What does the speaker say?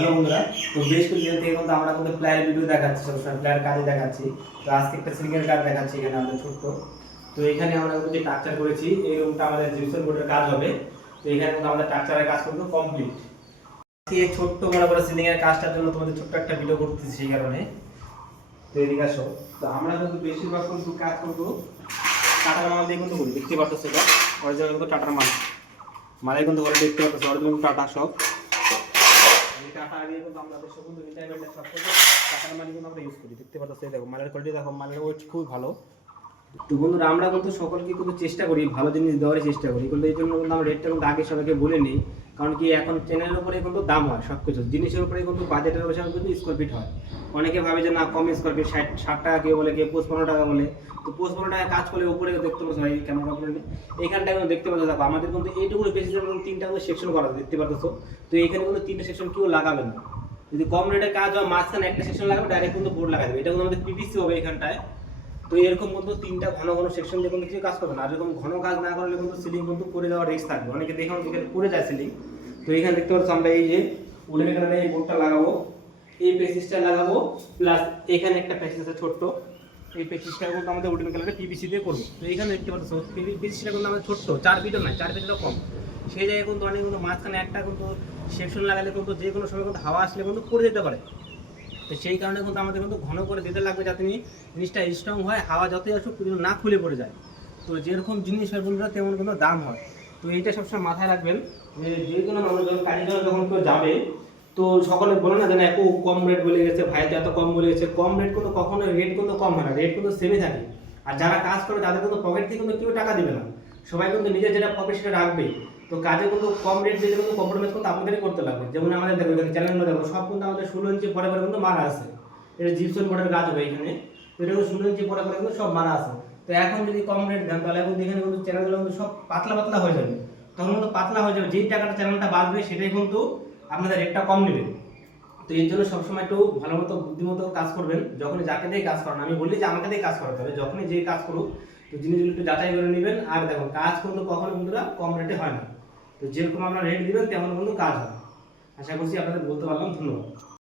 Hello বন্ধুরা, তো বেশ কিছুদিন থেকে কিন্তু আমরা কিন্তু প্লেয়ার ভিডিও দেখাচ্ছি, সবসময় প্লেয়ার কাজে দেখাচ্ছি। তো আজকে একটা সিঙ্গেল কাজ দেখাচ্ছি এখানে আমাদের ছোট্ট। তো এখানে আমরা কিন্তু যে টাকচার করেছি এই রুমটা আমাদের জিপসাম বোর্ডের কাজ হবে। তো এখানে কিন্তু আমাদের টাকচারের কাজ কিন্তু কমপ্লিট। এই ছোট্ট বড় বড় সিলিং এর কাজটার জন্য তোমাদের ছোট্ট একটা ভিডিও করতেছি সেই কারণে। তো এদিকে আসো। তো আমরা কিন্তু বেশিরভাগ কিন্তু কাজ করবো টাটার মাল দিয়ে কিন্তু করি, দেখতে পাচ্ছ সেটা অরিজিনাল কিন্তু টাটার মাল মালে কিন্তু ঘরে দেখতে পাচ্ছ অরিজিনাল টাটা সব। টাটা দিয়ে কিন্তু আমরা দেশে কিন্তু রিটায়ারমেন্টের সব থেকে টাটার মাল কিন্তু আমরা ইউজ করি, দেখতে পাচ্ছ দেখো মালের কোয়ালিটি দেখো, মালের ওয়েট খুবই ভালো। তো বন্ধুরা আমরা কিন্তু সকলকে কিন্তু চেষ্টা করি ভালো জিনিস দেওয়ারই চেষ্টা করি, কিন্তু এই জন্য কিন্তু আমরা রেটটা কিন্তু আগে সবাইকে বলে নিই। কারণ কি এখন চ্যানেলের উপরে কিন্তু দাম হয় সব কিছু জিনিসের উপরে কিন্তু বাজেটের উপরে কিন্তু স্কোয়ার ফিট হয়। অনেকে ভাবে যে না কম স্কোয়ার ফিট 60 টাকা কেউ বলে, কেউ 55 টাকা বলে। তো 55 টাকা কাজ করলে উপরে দেখতে পাচ্ছ ভাই কেমন কাপড় এইখানটায় কিন্তু দেখতে পাচ্ছ দেখো আমাদের কিন্তু এইটুকু বেশি তিনটা কিন্তু সেকশন করা দেখতে পাচ্ছ। তো এইখানে কিন্তু তিনটা সেকশন কেউ লাগাবে না, যদি কম রেটের কাজ হয় মাঝখানে একটা সেকশন লাগাবে, ডাইরেক্ট কিন্তু বোর্ড লাগাবে। এটা কিন্তু আমাদের পিভিসি হবে এখানটায়। তো এরকম কিন্তু তিনটা ঘন ঘন সেকশন দিয়ে কিন্তু কিছু কাজ করবে না, আর এরকম ঘন কাজ না করলে কিন্তু সিলিং কিন্তু পড়ে যাওয়ার রিস্ক থাকবে। অনেকে দেখুন এখানে পড়ে যায় সিলিং। তো এখানে দেখতে পাচ্ছ আমরা এই যে উডেন কালারে এই বোর্ডটা লাগাবো, এই পেসিসটা লাগাবো, প্লাস এখানে একটা পেসিস আছে ছোট্ট, এই পেসিসটা কিন্তু আমাদের উডেন কালারে পিভিসি দিয়ে করবো। তো এখানে দেখতে পাচ্ছ পেসিসটা কিন্তু আমাদের ছোট্ট 4 ফিটও নয়, 4 ফিটেরও কম। সেই জায়গায় কিন্তু অনেক কিন্তু মাঝখানে একটা কিন্তু সেকশন লাগালে কিন্তু যে কোনো সময় কিন্তু হাওয়া আসলে কিন্তু পড়ে যেতে পারে। তো সেই কারণে কিন্তু আমাদের কিন্তু ঘন করে দিতে লাগবে যাতে জিনিসটা স্ট্রং হয়, হাওয়া যতই আসুক কিন্তু না খুলে পড়ে যায়। তো যেরকম জিনিস হয় বন্ধুরা তেমন কিন্তু দাম হয়। তো এইটা সবসময় মাথায় রাখবেন যে কোনো মানুষ যখন কারিগর যখন কেউ যাবে, তো সকলে বলে না যে না এত কম রেট বলে গেছে, ভাই তো এত কম বলে গেছে। কম রেট কিন্তু কখনো রেট কিন্তু কম হয় না, রেট কিন্তু সেমই থাকে। আর যারা কাজ করে তাদের কিন্তু পকেট থেকে কিন্তু কেউ টাকা দেবে না, সবাই কিন্তু নিজের যেটা পকেট সেটা রাখবে। তো কাজে কিন্তু কম রেট দিয়ে কিন্তু কম্প্রোমাইজ কিন্তু আপনাদেরই করতে লাগবে। যেমন আমাদের দেখো এখানে চ্যানেলগুলো দেখো সব কিন্তু আমাদের 16 ইঞ্চি পরে পরে কিন্তু মারা আছে। এটা জিপসন বোর্ডের কাজ হবে এখানে। তো এটা 16 ইঞ্চি পরে পরে কিন্তু সব মারা আছে। তো এখন যদি কম রেট দেন তাহলে কিন্তু এখানে কিন্তু চ্যানেলগুলো কিন্তু সব পাতলা পাতলা হয়ে যাবে। তখন কিন্তু পাতলা হয়ে যাবে, যেই টাকাটা চ্যানেলটা বাঁচবে সেটাই কিন্তু আপনাদের রেটটা কম নেবে। তো এর জন্য সবসময় একটু ভালো মতো বুদ্ধিমতো কাজ করবেন। যখনই যাকে দিয়ে কাজ করেন, আমি বলি যে আমাকে দিয়ে কাজ করাতে হবে, যখনই যে কাজ করুক তো জিনিসগুলো একটু যাচাই করে নেবেন। আর দেখুন কাজ কিন্তু কখনো বন্ধুরা কম রেটে হয় না। তো যেরকম আপনারা রেট দিবেন তেমন কিন্তু কাজ হয়। আশা করছি আপনাদের বলতে পারলাম। ধন্যবাদ।